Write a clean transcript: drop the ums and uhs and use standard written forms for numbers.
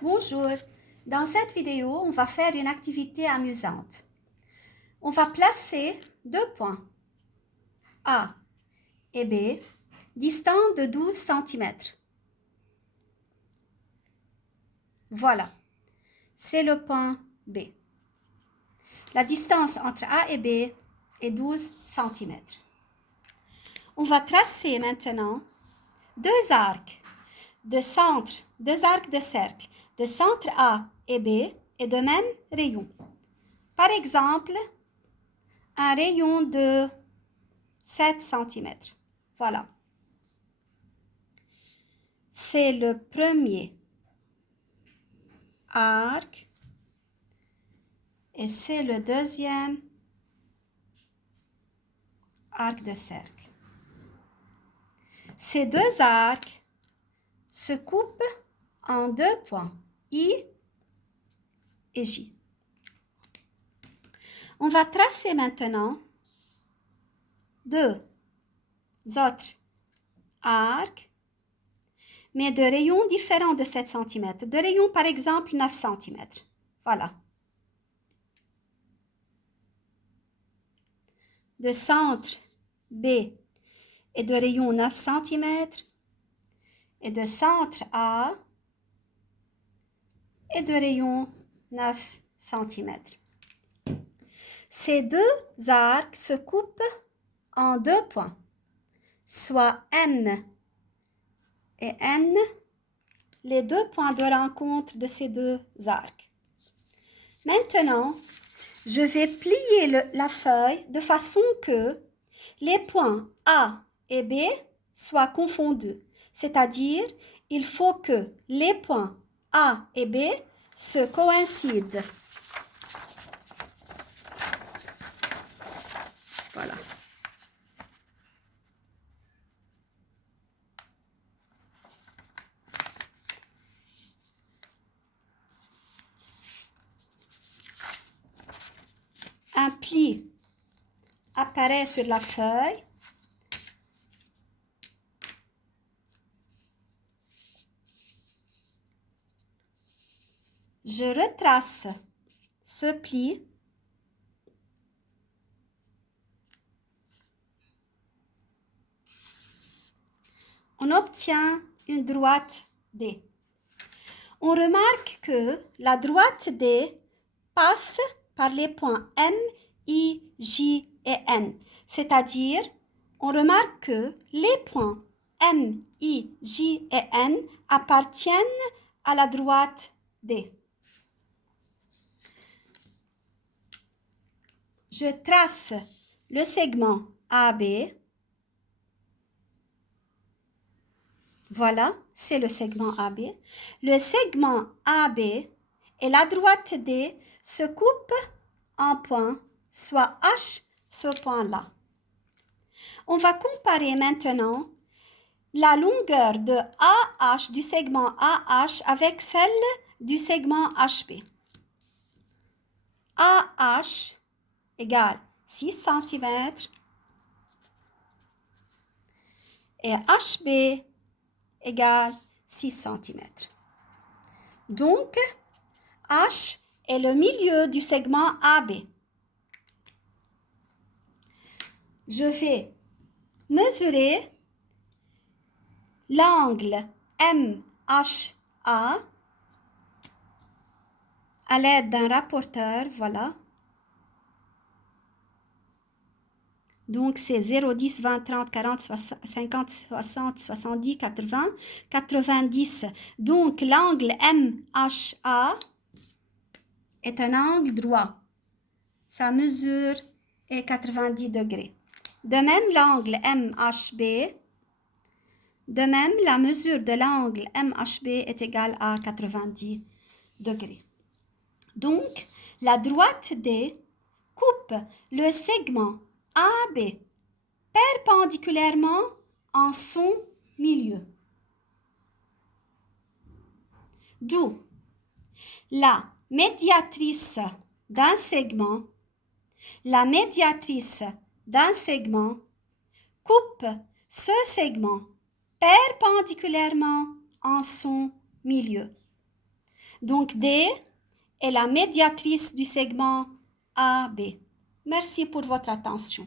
Bonjour, dans cette vidéo, on va faire une activité amusante. On va placer deux points, A et B, distants de 12 cm. Voilà, c'est le point B. La distance entre A et B est 12 cm. On va tracer maintenant deux arcs de centre, deux arcs de cercle, de centre A et B et de même rayon. Par exemple, un rayon de 7 cm. Voilà. C'est le premier arc et c'est le deuxième arc de cercle. Ces deux arcs se coupent en deux points, I et J. On va tracer maintenant deux autres arcs, mais de rayons différents de 7 cm. De rayons, par exemple, 9 cm. Voilà. De centre B et de rayon 9 cm et de centre A et de rayon 9 cm. Ces deux arcs se coupent en deux points, soit M et N, les deux points de rencontre de ces deux arcs. Maintenant, je vais plier la feuille de façon que les points A et B soient confondus. C'est-à-dire, il faut que les points A et B se coïncident. Voilà. Un pli apparaît sur la feuille. Je retrace ce pli. On obtient une droite D. On remarque que la droite D passe par les points M, I, J et N. C'est-à-dire, on remarque que les points M, I, J et N appartiennent à la droite D. Je trace le segment AB. Voilà, c'est le segment AB. Le segment AB et la droite D se coupent en points, soit H, ce point-là. On va comparer maintenant la longueur de AH du segment AH avec celle du segment HB. AH égale 6 cm et HB égale 6 cm. Donc, H est le milieu du segment AB. Je vais mesurer l'angle MHA à l'aide d'un rapporteur, voilà. Donc, c'est 0, 10, 20, 30, 40, 50, 60, 70, 80, 90. Donc, l'angle MHA est un angle droit. Sa mesure est 90 degrés. De même, l'angle MHB, de même, la mesure de l'angle MHB est égale à 90 degrés. Donc, la droite D coupe le segment AB perpendiculairement en son milieu. D'où la médiatrice d'un segment, coupe ce segment perpendiculairement en son milieu. Donc D est la médiatrice du segment AB. Merci pour votre attention.